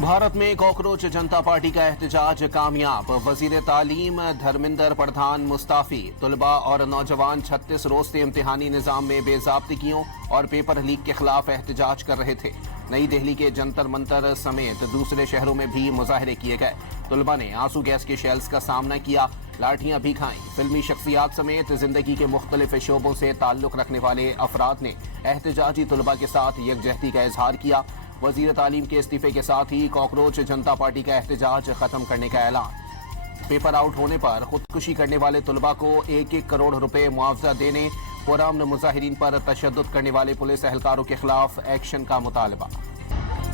भारत में कॉकरोच जनता पार्टी का एहतजाज कामयाब। वजीर तालीम धर्मेंद्र प्रधान मुस्ताफी। तलबा और नौजवान 36 रोज से इम्तिहानी निजाम में बेजाब्तगियों और पेपर लीक के खिलाफ एहतजाज कर रहे थे। नई दिल्ली के जंतर मंतर समेत दूसरे शहरों में भी मुजाहरे किए गए। तलबा ने आंसू गैस के शेल्स का सामना किया, लाठियां भी खाईं। फिल्मी शख्सियात समेत जिंदगी के मुख्तलिफ शोबों से ताल्लुक रखने वाले अफराद ने एहतजाजी तलबा के साथ यकजहती का इजहार किया। वजीर तालीम के इस्तीफे के साथ ही कॉकरोच जनता पार्टी का एहतजाज खत्म करने का ऐलान। पेपर आउट होने पर खुदकुशी करने वाले तलबा को 1-1 करोड़ रुपए मुआवजा देने, पुरअमन मुजाहिरीन पर तशद्दुद करने वाले पुलिस एहलकारों के खिलाफ एक्शन का मुतालबा।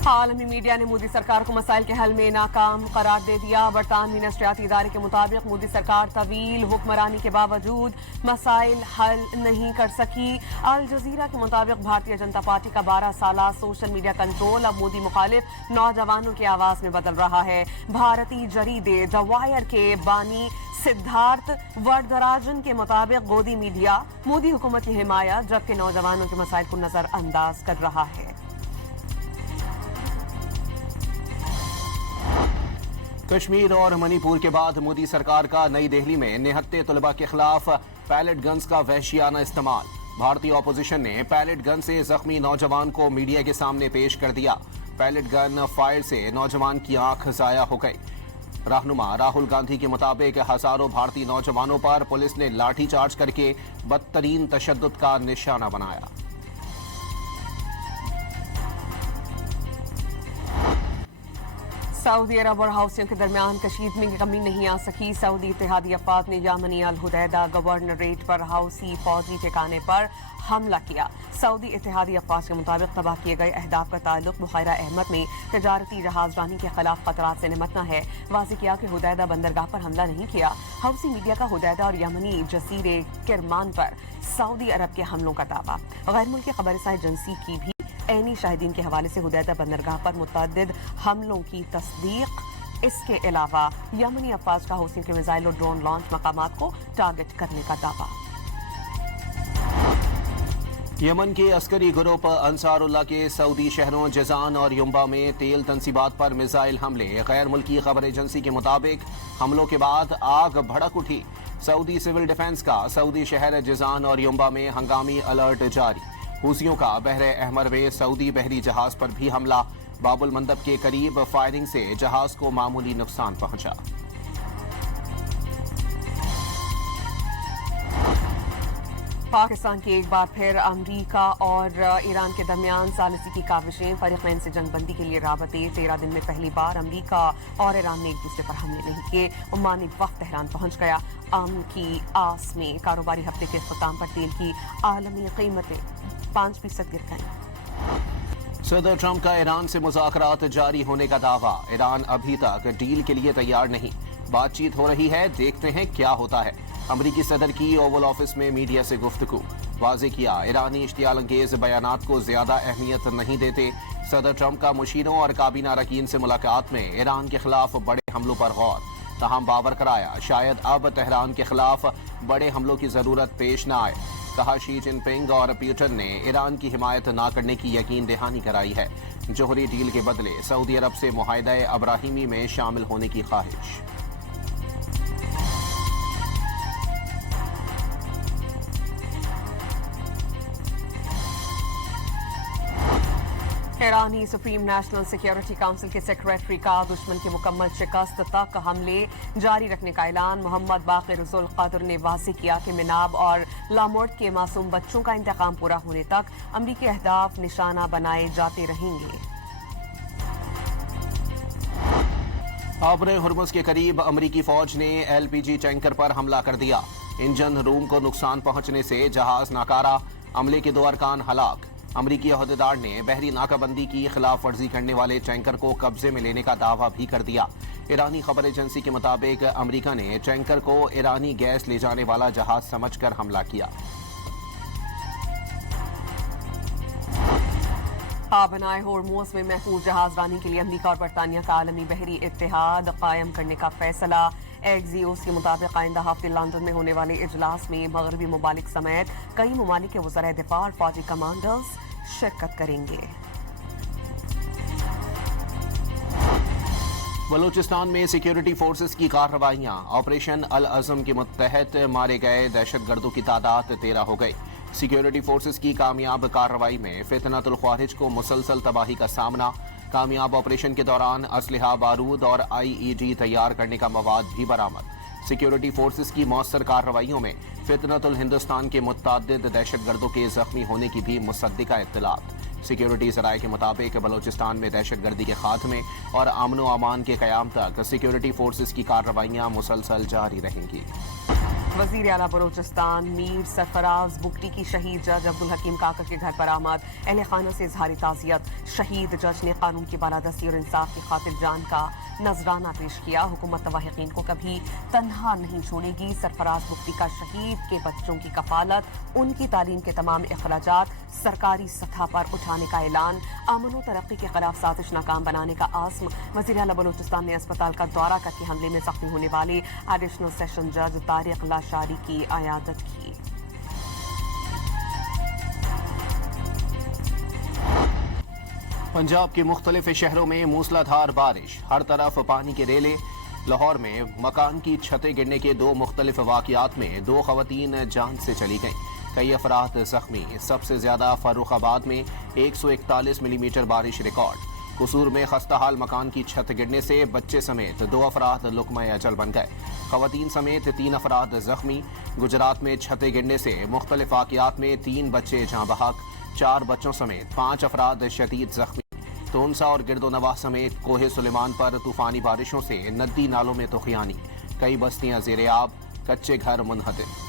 आलमी मीडिया ने मोदी सरकार को मसाइल के हल में नाकाम करार दे दिया। बरतानवी नशरियाती इदारे के मुताबिक मोदी सरकार तवील हुक्मरानी के बावजूद मसाइल हल नहीं कर सकी। अल जजीरा के मुताबिक भारतीय जनता पार्टी का 12 साला सोशल मीडिया कंट्रोल अब मोदी मुखालिफ नौजवानों की आवाज में बदल रहा है। भारतीय जरीदे द वायर के बानी सिद्धार्थ वरदराजन के मुताबिक गोदी मीडिया मोदी हुकूमत की हिमायत जबकि नौजवानों के मसाइल को नजरअंदाज कर रहा है। कश्मीर और मणिपुर के बाद मोदी सरकार का नई दिल्ली में निहत्ते तलबा के खिलाफ पैलेट गन्स का वहशियाना इस्तेमाल। भारतीय अपोजिशन ने पैलेट गन से जख्मी नौजवान को मीडिया के सामने पेश कर दिया। पैलेट गन फायर से नौजवान की आंख जाया हो गई। रहनुमा राहुल गांधी के मुताबिक हजारों भारतीय नौजवानों पर पुलिस ने लाठीचार्ज करके बदतरीन तशद्दुद का निशाना बनाया। सऊदी अरब और हौसियों के दरमियान कशीदगी की कमी नहीं आ सकी। सऊदी इत्तेहादी अफवाद ने यमनी अल हुदैदा गवर्नरेट पर हौसी फौजी ठिकाने पर हमला किया। सऊदी इत्तेहादी अफवाद के मुताबिक तबाह किए गए अहदाफ का ताल्लुक बुखैरा अहमद में तजारती जहाजरानी के खिलाफ खतरात से निमटना है। वाज़ेह किया कि हुदैदा बंदरगाह पर हमला नहीं किया। हौसी मीडिया का हुदैदा और यमनी जजीरे किरमान पर सऊदी अरब के हमलों का दावा। गैर मुल्की खबरसां एजेंसी की भी ऐनी शाहिदीन के हवाले से हुदैदा बंदरगाह पर मुतअद्दिद हमलों की तस्दीक। इसके अलावा यमनी अफवाज का हौसी के मिसाइल और ड्रोन लॉन्च मकामात को टारगेट करने का दावा। यमन के अस्करी ग्रुप अंसारुल्लाह के सऊदी शहरों जजान और युम्बा में तेल तंसीबात पर मिसाइल हमले। गैर मुल्की खबर एजेंसी के मुताबिक हमलों के बाद आग भड़क उठी। सऊदी सिविल डिफेंस का सऊदी शहर जजान और युम्बा में हंगामी अलर्ट जारी। हूसियों का बहरे अहमर में सऊदी बहरी जहाज पर भी हमला। बाबुल मंदब के करीब फायरिंग से जहाज को मामूली नुकसान पहुंचा। पाकिस्तान की एक बार फिर अमरीका और ईरान के दरमियान सालिसी की काविशें। फरीकैन से जंगबंदी के लिए राबते। 13 दिन में पहली बार अमरीका और ईरान ने एक दूसरे पर हमले नहीं किए। ओमानी वक्त तेहरान पहुंच गया। आम की आस में कारोबारी हफ्ते के इख्तिताम पर तेल की आलमी कीमतें 5% गिर गईं। सदर ट्रंप का ईरान से मुज़ाकरात जारी होने का दावा। ईरान अभी तक डील के लिए तैयार नहीं। बातचीत हो रही है, देखते हैं क्या होता है। अमरीकी सदर की ओवल ऑफिस में मीडिया से गुफ्तगू। वाज़ेह किया ईरानी इश्तियाल अंगेज बयानात को ज्यादा अहमियत नहीं देते। सदर ट्रंप का मुशीरों और काबीना अरकान से मुलाकात में ईरान के खिलाफ बड़े हमलों पर गौर। तहम बावर कराया शायद अब तेहरान के खिलाफ बड़े हमलों की जरूरत पेश न आए। कहा शी जिनपिंग और पुतिन ने ईरान की हिमायत न करने की यकीन दहानी कराई है। जोहरी डील के बदले सऊदी अरब से मुआहिदा अब्राहिमी में शामिल होने की ख्वाहिश। ईरानी सुप्रीम नेशनल सिक्योरिटी काउंसिल के सेक्रेटरी का दुश्मन की मुकम्मल शिकस्त तक हमले जारी रखने का ऐलान। मोहम्मद बाक़िर उल क़द्र ने वाज़ेह किया कि मिनाब और लामोर्ड के मासूम बच्चों का इंतकाम पूरा होने तक अमरीकी अहदाफ निशाना बनाए जाते रहेंगे। आबरे हुर्मुज़ के करीब अमरीकी फौज ने LPG टैंकर पर हमला कर दिया। इंजन रूम को नुकसान पहुंचने से जहाज नाकारा। अमले के 2 अरकान हलाक। अमरीकी अहदेदार ने बहरी नाकाबंदी की खिलाफ वर्जी करने वाले टैंकर को कब्जे में लेने का दावा भी कर दिया। ईरानी खबर एजेंसी के मुताबिक अमरीका ने टैंकर को ईरानी गैस ले जाने वाला जहाज समझकर हमला किया। पाबनाए होर्मुज़ में महफूज जहाजरानी के लिए अमरीका और बरतानिया का आलमी बहरी इत्तेहाद कायम करने का फैसला। एक्सियोस के मुताबिक आइंदा हफ्ते लंदन में होने वाले इजलास में मगरबी ममालिक समेत कई ममालिक के वज़राए दिफा और फौजी कमांडर्स शिरकत करेंगे। बलूचिस्तान में सिक्योरिटी फोर्सेस की कार्रवाइयां। ऑपरेशन अल अज़म के मुतहत मारे गए दहशतगर्दों की तादाद 13 हो गई। सिक्योरिटी फोर्सेस की कामयाब कार्रवाई में फितनतुल ख्वारिज को मुसलसल तबाही का सामना। कामयाब ऑपरेशन के दौरान असलहा, बारूद और IED तैयार करने का मवाद भी बरामद। सिक्योरिटी फोर्सेस की मौसर कार्रवाइयों में फितनतुल हिंदुस्तान के मुतअद्दिद दहशतगर्दों के जख्मी होने की भी मुसद्दिका इत्तलात। सिक्योरिटी ज़राए के मुताबिक बलूचिस्तान में दहशतगर्दी के खात्मे और अमन व अमान के क़याम तक सिक्योरिटी फोर्सेस की कार्रवाइयाँ मुसलसल जारी रहेंगी। वज़ीर आला बलूचिस्तान मीर सरफराज बुकटी की शहीद जज अब्दुल हकीम काका के घर पर आमद। अहले खाना से इजहारी ताज़ियत। शहीद जज ने कानून की बालादस्ती और इंसाफ की खातिर जान का नजराना पेश किया। हुकूमत तवाहिकीन को कभी तन्हा नहीं छोड़ेगी। सरफराज बुकटी का शहीद के बच्चों की कफालत, उनकी तालीम के तमाम अखराजात सरकारी सतह पर उठाने का ऐलान। अमन व तरक्की के खिलाफ साजिश नाकाम बनाने का आज़म। वज़ीर आला बलूचिस्तान ने अस्पताल का दौरा करके हमले में जख्मी होने वाले एडिशनल सेशन जज तारिक लाशारी की अयादत की। पंजाब के मुख्तलिफ शहरों में मूसलाधार बारिश, हर तरफ पानी के रेले। लाहौर में मकान की छतें गिरने के 2 मुख्तलिफ वाक़यात में 2 ख़वातीन जान से चली गईं। कई अफराद जख्मी। सबसे ज़्यादा फर्रुखाबाद में 141 मिलीमीटर बारिश रिकॉर्ड। कसूर में खस्ताहाल मकान की छत गिरने से बच्चे समेत 2 अफराद लुक़मा अजल बन गए। ख़वातीन समेत 3 अफराद जख्मी। गुजरात में छतें गिरने से मुख्तलिफ वाक़यात में 3 बच्चे जाँ बहक, 4 बच्चों समेत 5 अफराद शदीद जख्मी। तोनसा और गिरदोनवा समेत कोहे सुलेमान पर तूफानी बारिशों से नदी नालों में तुग़यानी। कई बस्तियां ज़ेरे आब, कच्चे घर मुनहदिम।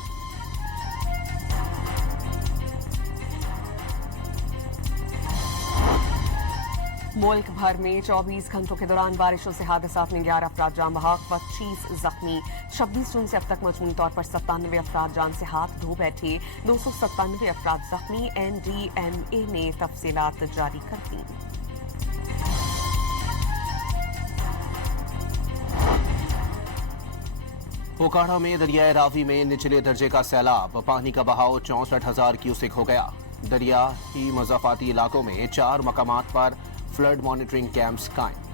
मुल्क भर में 24 घंटों के दौरान बारिशों से हादसात में 11 अफराद जान बहक, 25 जख्मी। 26 जून से अब तक मजमूई तौर पर 97 अफराद जान से हाथ धो बैठे, 297 अफराद जख्मी। NDMA ने तफसीलात जारी कर दी। पोकाड़ा में दरियाए रावी में निचले दर्जे का सैलाब। पानी का बहाव 64,000 क्यूसेक हो गया। दरिया ही मज़ाफ़ाती इलाकों में 4 मकामात पर फ्लड मॉनिटरिंग कैंप्स कायम।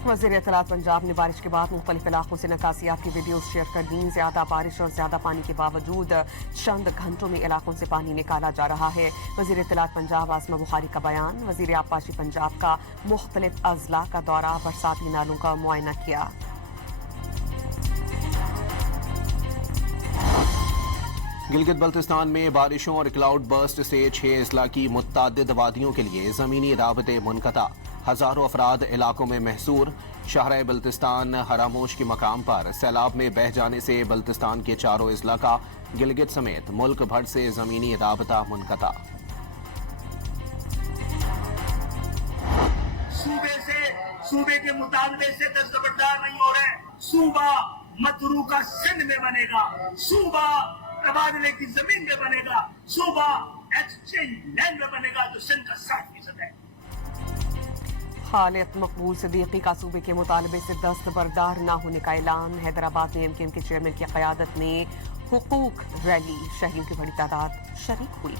वज़ीर इत्तलात पंजाब ने बारिश के बाद मुख्तलिफ इलाकों से नकासियात की वीडियोज शेयर कर दी। ज़्यादा बारिश और ज़्यादा पानी के बावजूद चंद घंटों में इलाकों से पानी निकाला जा रहा है। वज़ीर इत्तलात पंजाब आसमा बुखारी का बयान। वज़ीर आबपाशी पंजाब का मुख्तलिफ अजला का दौरा, बरसाती नालों का मुआयना किया। गिलगित बल्तिस्तान में बारिशों और क्लाउड बर्स्ट से 6 अजला की मुतअद्दिद वादियों के लिए ज़मीनी राबते मुनक़ता। हज़ारों अफराद इलाकों में महसूर। शहर बल्तिस्तान हरामोश के मकाम पर सैलाब में बह जाने से बल्तिस्तान के 4 अजला का गिलगित समेत मुल्क भर से ज़मीनी राबता मुनक़ता। सूबे के मुतालबे से दस्तबरदार नहीं हो रहे। सूबा मतरू का सिंध में बनेगा, सूबा तबादले की जमीन में बनेगा, सूबा एक्सचेंज लैंड में बनेगा, जो सिंध का 60% है। खालिद मकबूल सिद्दीकी का सूबे के मुतालबे से दस्तबरदार न होने का ऐलान। हैदराबाद में MKM के चेयरमैन की क़यादत में हुकूक रैली, शहरियों की बड़ी तादाद शरीक हुई।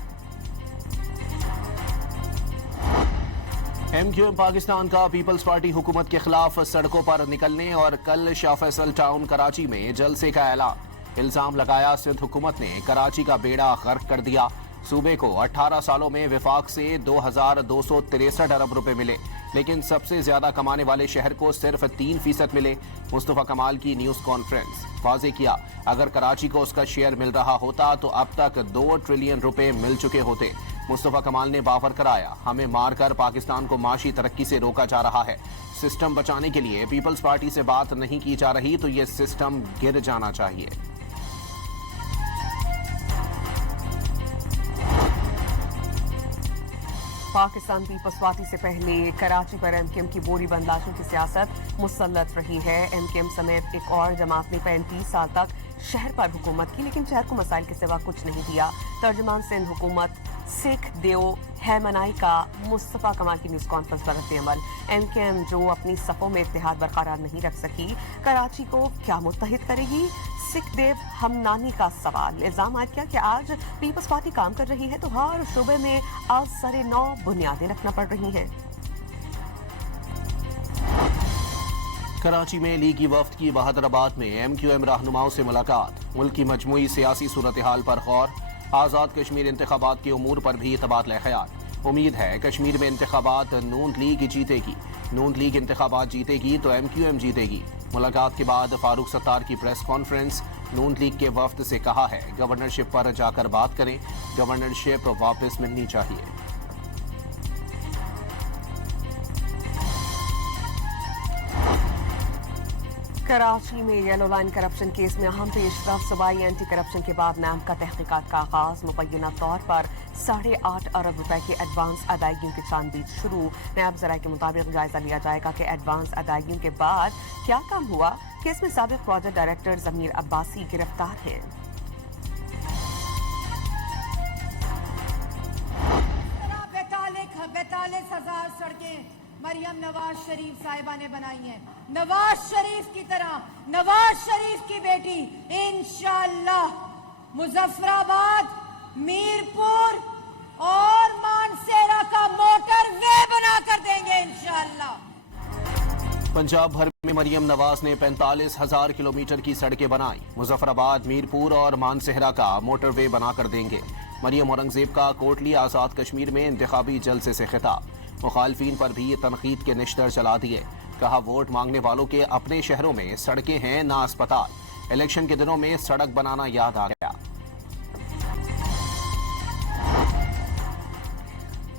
MQM पाकिस्तान का पीपल्स पार्टी हुकूमत के खिलाफ सड़कों पर निकलने और कल शाह फैसल टाउन कराची में जलसे का ऐलान। इल्जाम लगाया सिंध हुकूमत ने कराची का बेड़ा गर्क कर दिया। सूबे को 18 सालों में विफाक से 2,263 अरब रुपए मिले, लेकिन सबसे ज्यादा कमाने वाले शहर को सिर्फ 3% मिले। मुस्तफा कमाल की न्यूज कॉन्फ्रेंस। वाज़ेह किया, अगर कराची को उसका शेयर मिल रहा होता तो अब तक 2 ट्रिलियन रुपए मिल चुके होते। मुस्तफा कमाल ने बावर कराया, हमें मारकर पाकिस्तान को माशी तरक्की से रोका जा रहा है। सिस्टम बचाने के लिए पीपल्स पार्टी से बात नहीं की जा रही तो ये सिस्टम गिर जाना चाहिए। पाकिस्तान पीपल्स पार्टी से पहले कराची पर MKM की बोरी बंद लाशों की सियासत मुसल्लत रही है। MKM समेत एक और जमात ने 35 साल तक शहर पर हुकूमत की, लेकिन शहर को मसाइल के सिवा कुछ नहीं दिया। तर्जुमान सिंध हुकूमत सिख देव हैमनाई का मुस्तफा कमाल की न्यूज कॉन्फ्रेंस पर रद्द अमल। MKM जो अपनी सफ़ों में इत्तेहाद बरकरार नहीं रख सकी, कराची को क्या मुत्तहिद करेगी? सिख देव हमनानी का सवाल। इल्जाम आयद किया कि आज पीपल्स पार्टी काम कर रही है तो हर शोबे में आज सरे 9 बुनियादें रखना पड़ रही हैं। कराची में लीगी वफ्द की बहादराबाद में MQM रहनुमाओं से मुलाकात, मुल्क की मजमूई सियासी सूरत हाल पर गौर, आज़ाद कश्मीर इंतखाबात के उमूर पर भी तबादला ख्याल। उम्मीद है कश्मीर में इंतखाबात नून लीग जीतेगी, नून लीग इंतखाबात जीतेगी तो MQM जीतेगी। मुलाकात के बाद फारूक सत्तार की प्रेस कॉन्फ्रेंस, नून लीग के वफ्द से कहा है गवर्नरशिप पर जाकर बात करें, गवर्नरशिप वापस मिलनी चाहिए। कराची में येलो लाइन करप्शन केस में अहम पेशरफ सूबाई एंटी करप्शन के बाद नैब का तहकीकात का आगाज। मुबैना तौर पर 8.5 अरब रुपए की एडवांस अदायगियों की छानबीन शुरू। नैब ज़राए के मुताबिक जायजा लिया जाएगा कि एडवांस अदायगियों के बाद क्या काम हुआ। केस में साबिक प्रोजेक्ट डायरेक्टर ज़मीर अब्बासी गिरफ्तार हैं। 42,000 सड़कें मरियम नवाज शरीफ साहिबा ने बनाई हैं। नवाज शरीफ की तरह नवाज शरीफ की बेटी इंशाअल्लाह मुजफ्फराबाद, मीरपुर और मानसेरा का मोटरवे बना कर देंगे इंशाअल्लाह। पंजाब भर में मरियम नवाज ने 45,000 किलोमीटर की सड़कें बनाई। मुजफ्फराबाद, मीरपुर और मानसेहरा का मोटरवे बनाकर देंगे। मरियम औरंगजेब का कोटली आज़ाद कश्मीर में इंतखाबी जलसे से खिताब, मुखालफीन पर भी तनकीद के निश्तर चला दिए। कहा वोट मांगने वालों के अपने शहरों में सड़कें हैं ना अस्पताल। इलेक्शन के दिनों में सड़क बनाना याद आ गया।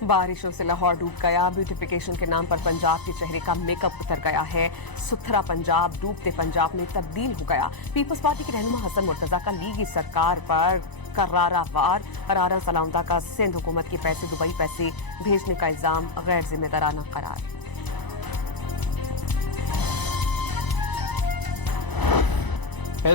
बारिशों से लाहौर डूब गया। ब्यूटिफिकेशन के नाम पर पंजाब के चेहरे का मेकअप उतर गया है। सुथरा पंजाब डूबते पंजाब में तब्दील हो गया। पीपल्स पार्टी के रहनुमा हसन मुर्तजा का लीगी सरकार पर करारा वार। राना सलामता का सिंध हुकूमत के पैसे दुबई पैसे भेजने का इल्जाम गैर जिम्मेदाराना करार।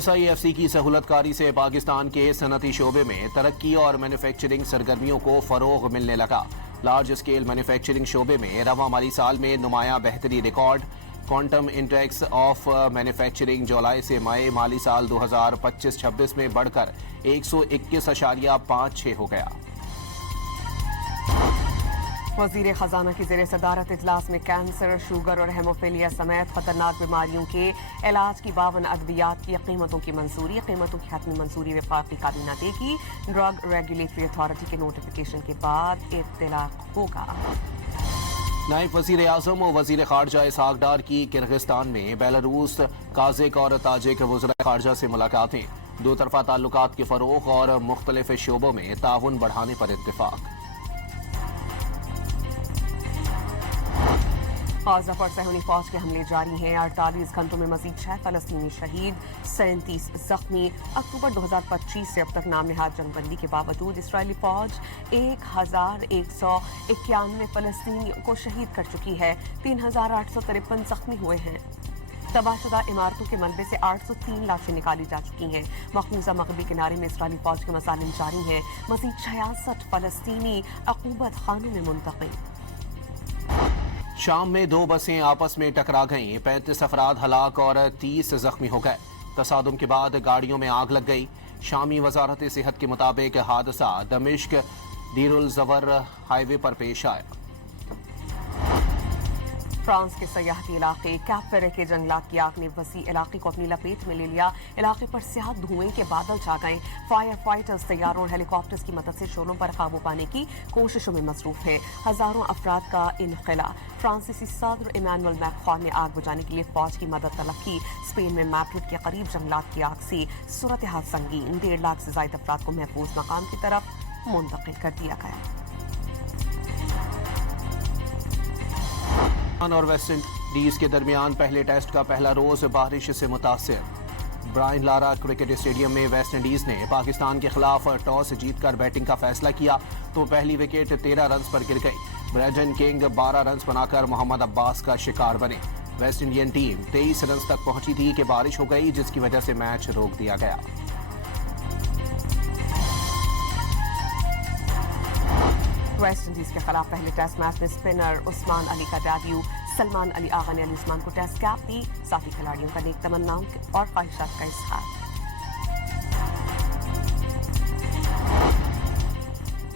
SIFC की सहूलतकारी से पाकिस्तान के सनती शोबे में तरक्की और मैन्युफैक्चरिंग सरगर्मियों को फरोग मिलने लगा। लार्ज स्केल मैन्युफैक्चरिंग शोबे में रवा माली साल में नुमाया बेहतरी record. Quantum index of manufacturing जुलाई से मई माली साल 2025-26 में बढ़कर 121.56 हो गया। वजीर खजाना की ज़ेर सदारत इजलास में कैंसर, शुगर और हेमोफीलिया समेत खतरनाक बीमारियों के इलाज की 52 अद्वियात की कीमतों की मंजूरी। कीमतों की हतमी मंजूरी वफाकी काबीना देगी। ड्रग रेगुलेटरी अथॉरिटी के नोटिफिकेशन के बाद इत्तलाक होगा। नायब वजीर आजम और वजीर खारजा इसहाक डार की किर्गिस्तान में बेलारूस, काजिक और ताजिक वज़ीर खारजा से मुलाकातें। दो तरफा ताल्लुकात के फरोग और मुख्तलिफ शोबों में ताउन बढ़ाने पर इत्तिफाक। गाज़ा पर सहूनी फौज के हमले जारी हैं। 48 घंटों में मजीद 6 फलस्तीनी शहीद, 37 जख्मी। अक्टूबर 2025 से अब तक नाम निहाद जंगबंदी के बावजूद इसराइली फौज 1,191 फलस्तीनियों को शहीद कर चुकी है। 3,853 जख्मी हुए हैं। तबाहशुदा इमारतों के मलबे से 803 लाशें निकाली जा चुकी हैं। मखबूजा मगरबी किनारे में इसराइली फौज के मसालिम जारी हैं। मजीद 66 फलस्तीनी अकूबत खानों में मुंतकिल। शाम में 2 बसें आपस में टकरा गईं। 35 अफराद हलाक और 30 जख्मी हो गए। तसादुम के बाद गाड़ियों में आग लग गई। शामी वजारत सेहत के मुताबिक हादसा दमिश्क दीरुल ज़वर हाईवे पर पेश आया। फ्रांस के सयाहती इलाके कैप फेरे के जंगलात की आग ने वसी इलाके को अपनी लपेट में ले लिया। इलाके पर स्याह धुएं के बादल छा गए। फायर फाइटर्स तैयारों और हेलीकॉप्टर्स की मदद से शोलों पर काबू पाने की कोशिशों में मसरूफ है। हजारों अफराद का इनखला। फ्रांसीसी सदर इमैनुअल मैक्रोन ने आग बुझाने के लिए फौज की मदद तलब की। स्पेन में मैड्रिड के करीब जंगलात की आग से सूरत हाल संगीन। 1.5 लाख से ज्यादा अफराद को महफूज मकाम की तरफ मुंतकिल कर दिया गया। और वेस्ट इंडीज के दरमियान पहले टेस्ट का पहला रोज बारिश से मुतासिर। ब्रायन लारा क्रिकेट स्टेडियम में वेस्ट इंडीज ने पाकिस्तान के खिलाफ टॉस जीतकर बैटिंग का फैसला किया तो पहली विकेट 13 रन पर गिर गई। ब्रैडन किंग 12 रन बनाकर मोहम्मद अब्बास का शिकार बने। वेस्ट इंडियन टीम 23 रन तक पहुंची थी कि बारिश हो गई, जिसकी वजह से मैच रोक दिया गया। वेस्ट इंडीज के खिलाफ पहले टेस्ट मैच में स्पिनर उस्मान अली का डेब्यू। सलमान अली आगा ने अली उस्मान को टेस्ट कैप दी। साथी खिलाड़ियों का नेक तमन्नाओं और ख्वाहिशात का इजहार।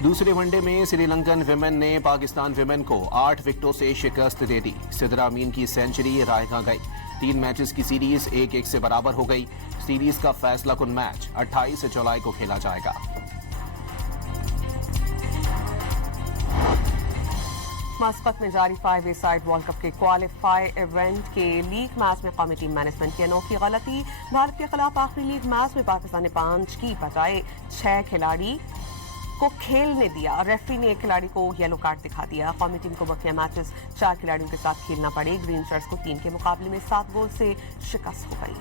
दूसरे वनडे में श्रीलंकन विमेन ने पाकिस्तान विमेन को 8 विकेटों से शिकस्त दे दी। सिद्रा अमीन की सेंचुरी रायगा गई। 3 मैचेस की सीरीज 1-1 से बराबर हो गई। सीरीज का फैसला कुन मैच 28 जुलाई को खेला जाएगा। मस्कत में जारी 5-a-साइड वर्ल्ड कप के क्वालिफाई इवेंट के लीग मैच में कौमी टीम मैनेजमेंट की अनोखी गलती। भारत के खिलाफ आखिरी लीग मैच में पाकिस्तान ने 5 की बजाय 6 खिलाड़ी को खेलने दिया। रेफरी ने एक खिलाड़ी को येलो कार्ड दिखा दिया। कौमी टीम को बकिया मैचेस 4 खिलाड़ियों के साथ खेलना पड़े। ग्रीन शर्ट्स को 3 के मुकाबले में 7 गोल से शिकस्त हो गई।